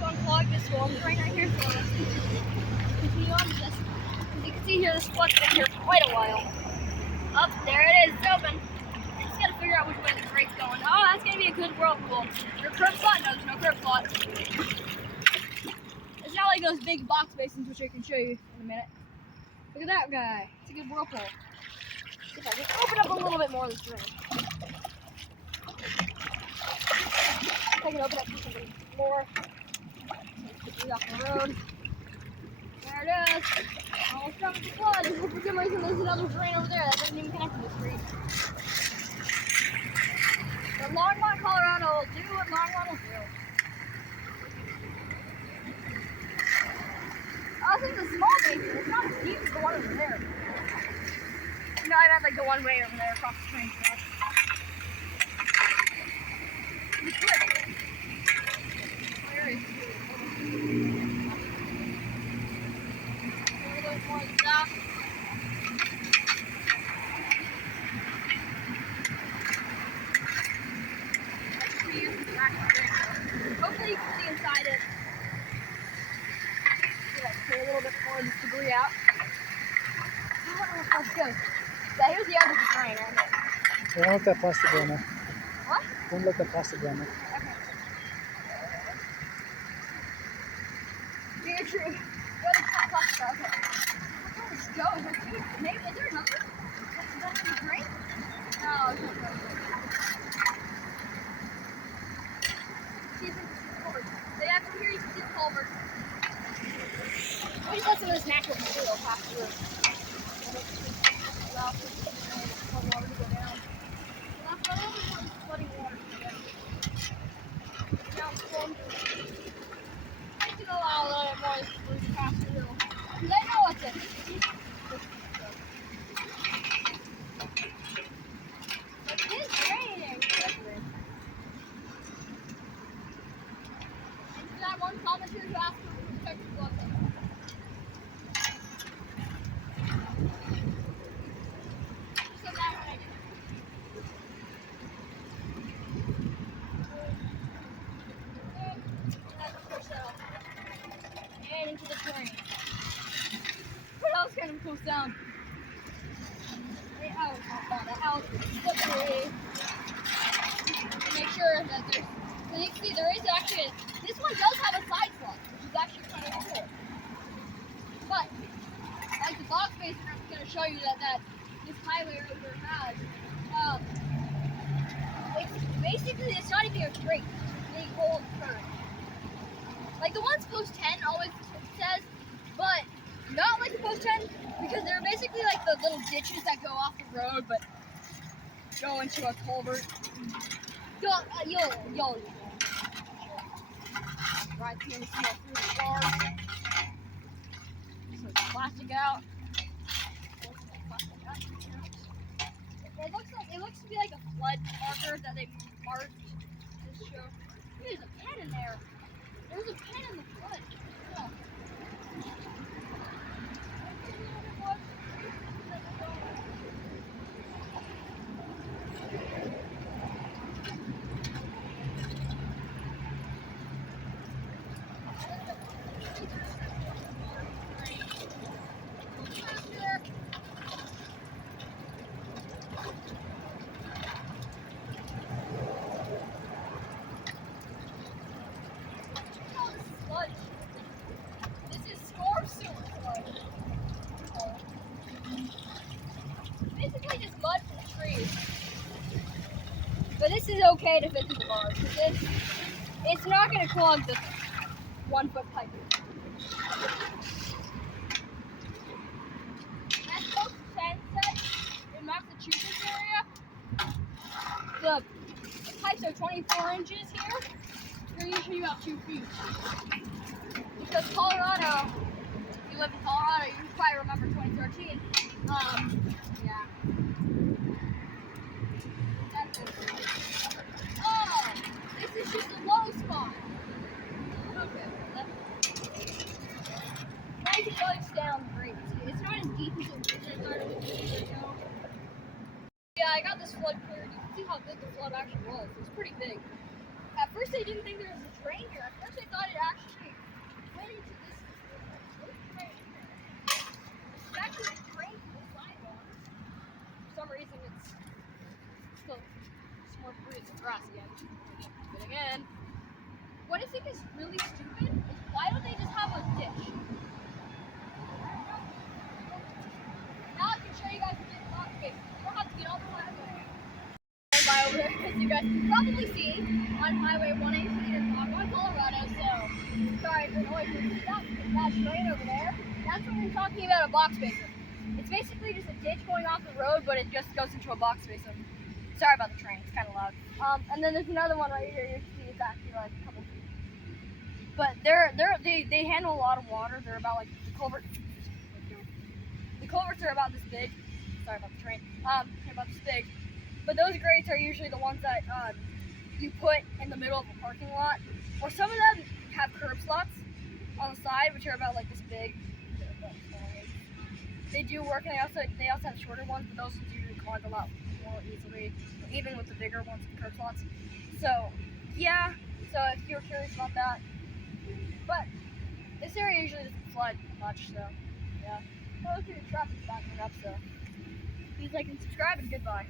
unclog this storm drain right here. So let's continue on with this. As you can see here, this flood's been here for quite a while. Up there it is, it's open. I just gotta figure out which way the drain's going. Oh, that's gonna be a good whirlpool. Your curb slot? No, there's no curb slot. It's not like those big box basins, which I can show you in a minute. Look at that guy. It's a good whirlpool. See if I can open up a little bit more of this drain. I can open up just a little more. Get these off the road. There it is. Almost done with the flood. And for some reason, there's another drain over there that doesn't even connect to the street. But Longmont, Colorado will do what Longmont will do. I think the small basin, it's not as deep as the one over there. No, I meant like the one way over there across the train track. Where is it? A little bit more stuff. Hopefully you can see inside it. Clear a little bit more of this debris out. I wonder where this goes. Yeah, here's the edge of the drain, right here. Don't let that plastic go in there. What? Don't let that plastic go in there. Okay. You're true. Go to the plastic. Okay. Where does this go? Is there, maybe, is there another? Is that in the drain? No, it's not going. See if it's culvert. So yeah, from here you can see the culvert. We just let some of this natural material pass through. Allow for the water to go down. Allow for a little bit more flooding water to go down. Now it's going to. I can allow a little bit more of this debris to pass through. Because I know what's in it. But it is draining. And to that one commenter who asked for protective gloves. Into the drain. What else kind of cool sound? Out. Slippery. Make sure that there's. So you can see there is actually. This one does have a side slot, which is actually kind of cool. But like the box basin, I'm going to show you that this highway over here has. Basically, it's not even a straight. It's a big hole turn. Like the ones post 10 always says, but not like the post 10 because they're basically like the little ditches that go off the road but go into a culvert. You'll right here and see through the bars. So it's plastic out. It looks to be like a flood marker that they marked to show. There's a pen in there. There's a pen in the flood. Yeah. Basically just mud from trees. But this is okay to fit through the bars. It's not going to clog the 1 foot pipe. As Post 10 said, in Massachusetts area, the pipes are 24 inches here. They're usually about 2 feet. Because Colorado, if you live in Colorado, you probably remember 2013. Yeah. Oh, this is just a low spot. Okay. Now you can go down great. It's not as deep as I thought it would be. Yeah, I got this flood cleared. You can see how big the flood actually was. It was pretty big. At first, I didn't think there was a drain here. At first, I thought it actually But again, what I think is really stupid is why don't they just have a ditch? Now I can show you guys the big box space. You don't have to get all the way by over there because you guys can probably see on Highway 118 in Agua, Colorado. So sorry for the noise. See that train over there? That's what we're talking about, a box spacer. It's basically just a ditch going off the road, but it just goes into a box spacer. Sorry about the train, it's kind of loud. And then there's another one right here. You can see it's actually like a couple feet. But they handle a lot of water. They're about like the culverts. The culverts are about this big. Sorry about the train. They're about this big. But those grates are usually the ones that you put in the middle of a parking lot. Or some of them have curb slots on the side, which are about like this big. They do work, and they also have shorter ones, but those ones usually clog a lot more easily, even with the bigger ones, the curb slots. So, yeah. So if you're curious about that, but this area usually doesn't flood much. So, yeah. Well, the traffic's backing up. So, please like and subscribe, and goodbye.